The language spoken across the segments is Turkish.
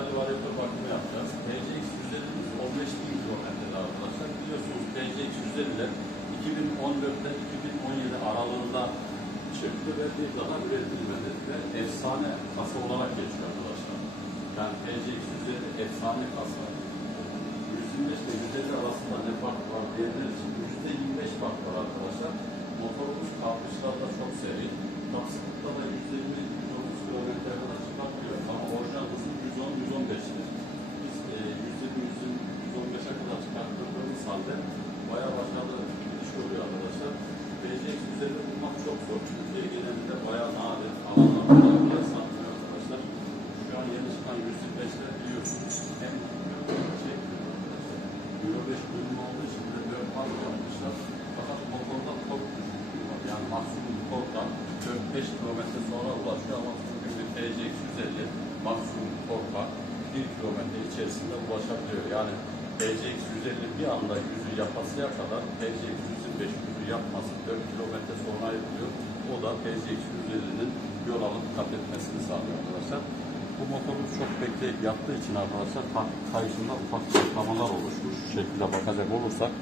detaylı varyatör bakımı yapacağız. TCX 150'miz 15 bin kilometrede arkadaşlar. Biliyorsunuz TCX 150'ler 2014'te 2017 aralığında çıktı ve bir daha üretilmedi ve efsane kasa olarak geçiyor arkadaşlar. Yani TCX 150 efsane kasa. 125 ile 150 arasında ne fark var diyenler için %25 fark var arkadaşlar. Motorumuz kalkışlarda çok seri. Kapsıklıkta da 120-130 kilometre kadar çıkartıyor. Ama orijinal hızı 110-115'tir. Biz e, 120-115'e kadar çıkarttığımız halde bayağı başarılı bir iş oluyor arkadaşlar. PCX üzerinde bulmak çok zor. Türkiye genelinde bayağı nadir. Alanlarda bile satmıyor arkadaşlar. Şu an yeni çıkan 125'ler biliyorsunuz. Hem şey, Euro 5 uyumlu olduğu için de böyle fark yapmışlar. Fakat motorda tork düşüklüğü var. Yani maksimum torktan 4-5 kilometre sonra ulaşıyor ama bugün bir TCX 150 maksimum torka 1 kilometre içerisinde ulaşabiliyor. Yani TCX 150 bir anda yüzü yapasıya kadar TCX 125 yüzü yapması 4 kilometre sonra yapılıyor. O da TCX 150'nin yol alıp kat etmesini sağlıyor arkadaşlar. Bu motorumuz çok bekleyip yaptığı için arkadaşlar kayışında ufak çatlamalar oluşmuş. Şu şekilde bakacak olursak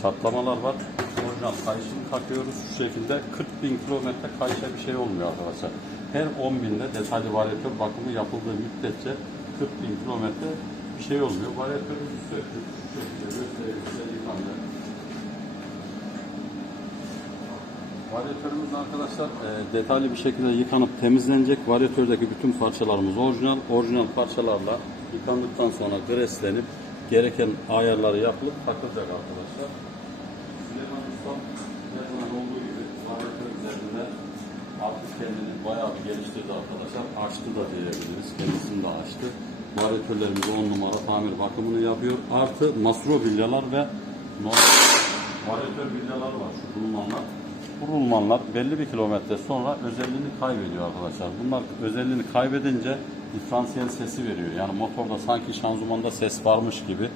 çatlamalar var. Orijinal kayışını takıyoruz. Şu şekilde 40 bin kilometre kayışa bir şey olmuyor arkadaşlar. Her 10 binde detaylı varyatör bakımı yapıldığı müddetçe 40 bin kilometre bir şey olmuyor. Varyatörümüzü söktük. Şu şekilde göstereyim size. Varyatörümüz arkadaşlar e, detaylı bir şekilde yıkanıp temizlenecek. Varyatördeki bütün parçalarımız orijinal. Orijinal parçalarla yıkandıktan sonra greslenip gereken ayarları yapılıp takılacak arkadaşlar. Süleyman Ustam her zaman olduğu gibi varyatör üzerinde artık kendini bayağı bir geliştirdi arkadaşlar. Açtı da diyebiliriz. Kendisini de açtı. Varyatörlerimizi 10 numara tamir bakımını yapıyor. Artı masro bilyalar ve normal varyatör bilyalar var şu bulunanlar. Bu belli bir kilometre sonra özelliğini kaybediyor arkadaşlar. Bunlar özelliğini kaybedince diferansiyel sesi veriyor. Yani motorda sanki şanzımanda ses varmış gibi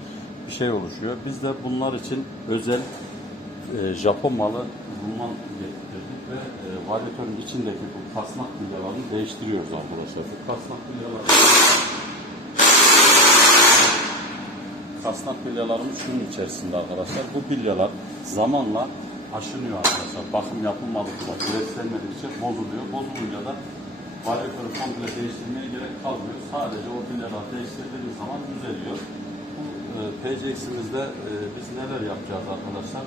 bir şey oluşuyor. Biz de bunlar için özel e, Japon malı rulman getirdik ve e, varyatörün içindeki bu kasnak bilyalarını değiştiriyoruz arkadaşlar. Bu kasnak bilyaları kasnak bilyalarımız şunun içerisinde arkadaşlar. Bu bilyalar zamanla aşınıyor arkadaşlar. Bakım yapılmadıkça, üretilmedikçe bozuluyor. Bozulunca da varyatörü komple değiştirmeye gerek kalmıyor. Sadece o bilyalar değiştirdiğimiz zaman düzeliyor. Bu e, PCX'imizde e, biz neler yapacağız arkadaşlar?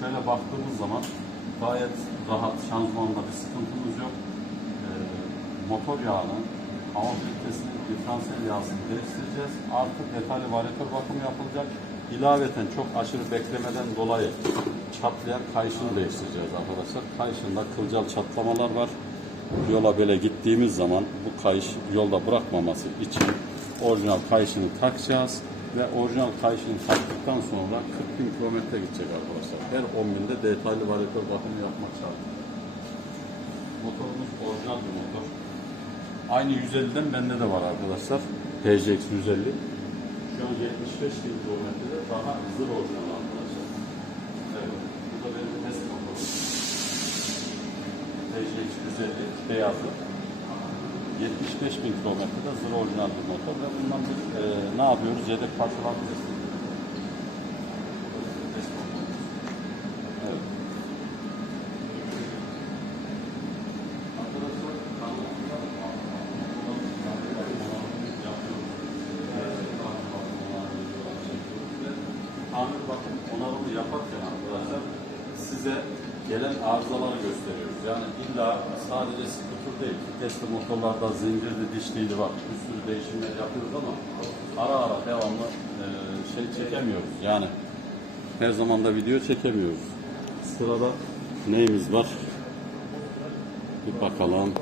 Şöyle baktığımız zaman gayet rahat, şanzımanla bir sıkıntımız yok. E, motor yağını, hava filtresini, diferansiyel yağsını değiştireceğiz. Artık detaylı varyatör bakımı yapılacak. İlaveten çok aşırı beklemeden dolayı çatlayan kayışını değiştireceğiz arkadaşlar. Kayışında kılcal çatlamalar var. Yola böyle gittiğimiz zaman bu kayış yolda bırakmaması için orijinal kayışını takacağız ve orijinal kayışını taktıktan sonra 40 bin kilometre gidecek arkadaşlar. Her 10 binde detaylı varyatör bakımı yapmak şart. Motorumuz orijinal bir motor. Aynı 150'den bende de var arkadaşlar. PCX 150. Şu an 75 bin kilometrede daha zır orijinal arkadaşlar. Evet. Bu da benim test motorum. PCX 150 beyazlı. 75 bin kilometrede zır orijinal bir motor ve bundan biz e, ne yapıyoruz? Yedek parçalar testi. Test motorumuz. Evet. Arkadaşlar kanalımızda tamir bakım onarımı yaparken arkadaşlar size gelen arızaları gösteriyoruz. Yani illa sadece skuter değil, vitesli motorlarda zincirli, dişliydi var. Bir sürü değişimler yapıyoruz ama ara ara devamlı e, şey çekemiyoruz. Yani her zaman da video çekemiyoruz. Sırada neyimiz var? Bir bakalım.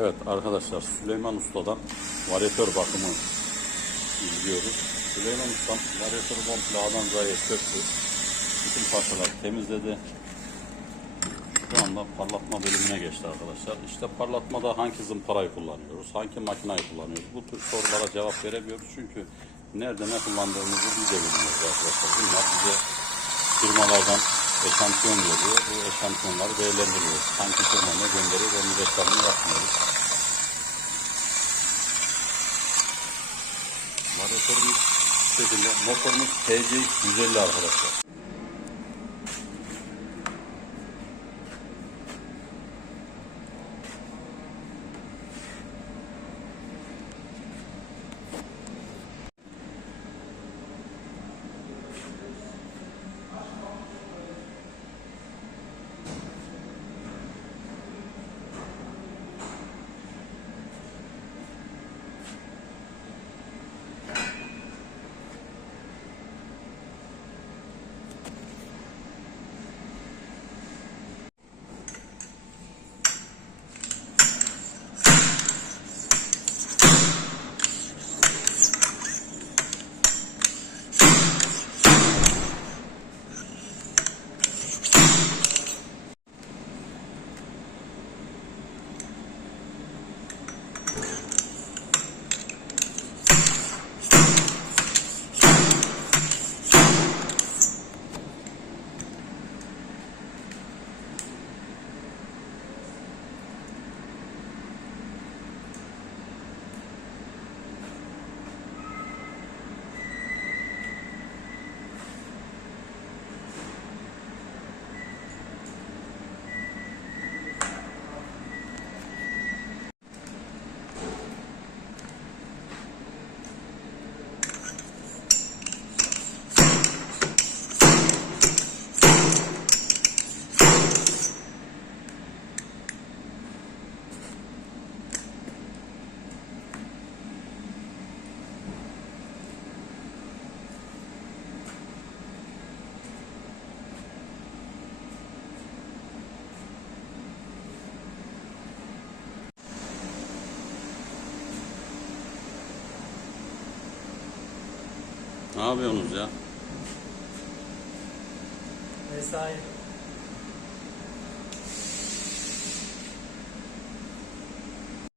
Evet arkadaşlar Süleyman Usta'dan varyatör bakımı izliyoruz. Süleyman Ustam varyatörü komple A'dan Z'ye söktü. Bütün parçaları temizledi. Şu anda parlatma bölümüne geçti arkadaşlar. İşte parlatmada hangi zımparayı kullanıyoruz, hangi makinayı kullanıyoruz? Bu tür sorulara cevap veremiyoruz çünkü nerede ne kullandığımızı biz de bilmiyoruz arkadaşlar. Bunlar bize firmalardan eşantiyon geliyor. Bu eşantiyonları değerlendiriyoruz. Hangi firma ne gönderiyor onun reklamını yapmıyoruz. Varyatörümüz bu şekilde. Motorumuz TCX 150 arkadaşlar. Ne yapıyorsunuz ya? Mesai.